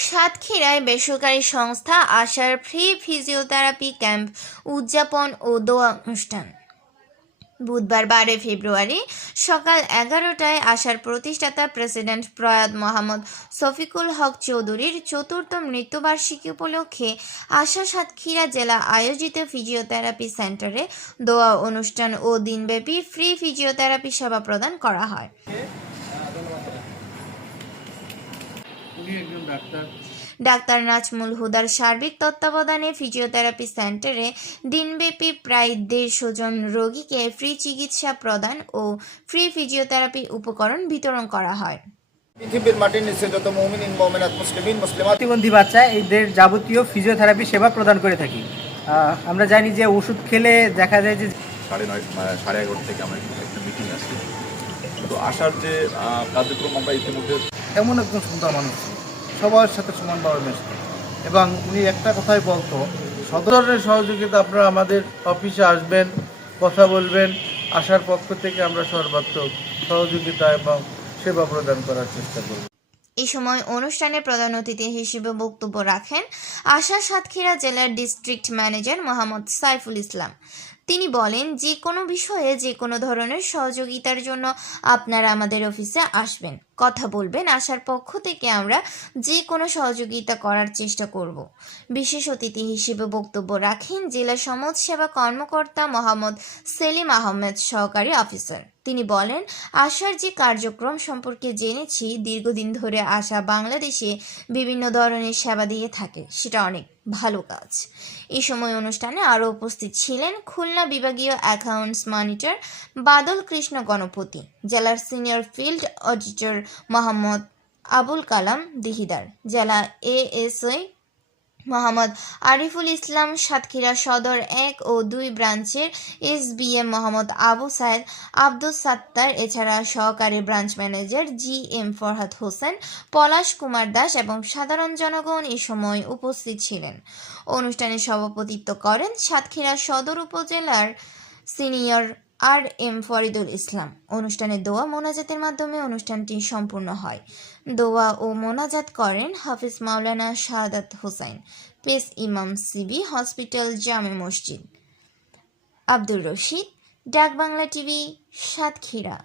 সাতক্ষীরায় বেসরকারি সংস্থা আশার ফ্রি ফিজিওথেরাপি ক্যাম্প উদযাপন ও দোয়া অনুষ্ঠান। বুধবার 12 ফেব্রুয়ারি সকাল 11টায় আশার প্রতিষ্ঠাতা প্রেসিডেন্ট প্রয়াত মোহাম্মদ শফিকুল হক চৌধুরীর চতুর্থ মৃত্যুবার্ষিকী উপলক্ষে আশা সাতক্ষীরা জেলা আয়োজিত ফিজিওথেরাপি সেন্টারে দোয়া অনুষ্ঠান ও দিনব্যাপী ফ্রি ফিজিওথেরাপি সেবা প্রদান করা হয়। ডাক্তার নাজমুল হুদার সার্বিক তত্ত্বাবধানে ফিজিওথেরাপি সেন্টারে দিনব্যাপী প্রায় 150 জন রোগীকে ফ্রি চিকিৎসা প্রদান ও ফ্রি ফিজিওথেরাপি উপকরণ বিতরণ করা হয়। পৃথিবীর মাটির নিচে যত মুমিনিন মুমিনাত মুসলিমিন মুসলিমাত প্রতিবন্ধী বাচ্চা এদের যাবতীয় ফিজিওথেরাপি সেবা প্রদান করে থাকি। আমরা জানি যে ওষুধ খেলে দেখা যায় যে 11:30 থেকে আমার একটা মিটিং আছে। তো আসার যে কার্যক্রম আমরা ইতিমধ্যে এমন একজন সুন্দর মানুষ, সবার সাথে সমানভাবে মিশত এবং উনি একটা কথাই বলতো, সদরের সহযোগিতা আপনারা আমাদের অফিসে আসবেন, কথা বলবেন, আসার পক্ষ থেকে আমরা সর্বাত্মক সহযোগিতা এবং সেবা প্রদান করার চেষ্টা করব। এই সময় অনুষ্ঠানে প্রধান অতিথি হিসেবে বক্তব্য রাখেন আশা সাতক্ষীরা জেলার ডিস্ট্রিক্ট ম্যানেজার মোহাম্মদ সাইফুল ইসলাম। তিনি বলেন, যে কোনো বিষয়ে যে কোনো ধরনের সহযোগিতার জন্য আপনারা আমাদের অফিসে আসবেন, কথা বলবেন। আশার পক্ষ থেকে আমরা যে কোনো সহযোগিতা করার চেষ্টা করব। বিশেষ অতিথি হিসেবে বক্তব্য রাখেন জেলা সমাজসেবা কর্মকর্তা মোহাম্মদ সেলিম আহমেদ, সহকারী অফিসার। তিনি বলেন, আশার যে কার্যক্রম সম্পর্কে জেনেছি, দীর্ঘদিন ধরে আশা বাংলাদেশে বিভিন্ন ধরনের সেবা দিয়ে থাকে, সেটা অনেক ভালো কাজ। এই সময় অনুষ্ঠানে আরও উপস্থিত ছিলেন খুলনা বিভাগীয় অ্যাকাউন্টস মনিটর বাদল কৃষ্ণ গণপতি, জেলার senior field auditor Mohammad Abul Kalam Dihidar, জেলা এএসআই মোহাম্মদ আরিফুল ইসলাম, সাতক্ষীরা সদর 1 ও 2 ব্রাঞ্চের এসবিএম মোহাম্মদ আবু সাইদ আব্দুস সাত্তার, এছাড়া সহকারী branch manager GM Farhad Hossain, Palash Kumar Das এবং সাধারণ জনগণ এই সময় উপস্থিত ছিলেন। অনুষ্ঠানে সভাপতিত্ব করেন সাতক্ষীরা সদর উপজেলার সিনিয়র আর.এম. ফরিদুল ইসলাম। অনুষ্ঠানে দোয়া মোনাজাতের মাধ্যমে অনুষ্ঠানটি সম্পূর্ণ হয়। দোয়া ও মোনাজাত করেন হাফিজ মাওলানা শাহাদাত হোসাইন, পেস ইমাম সিবি হসপিটাল জামে মসজিদ। আব্দুর রশিদ, ডাক বাংলা টিভি, সাতক্ষীরা।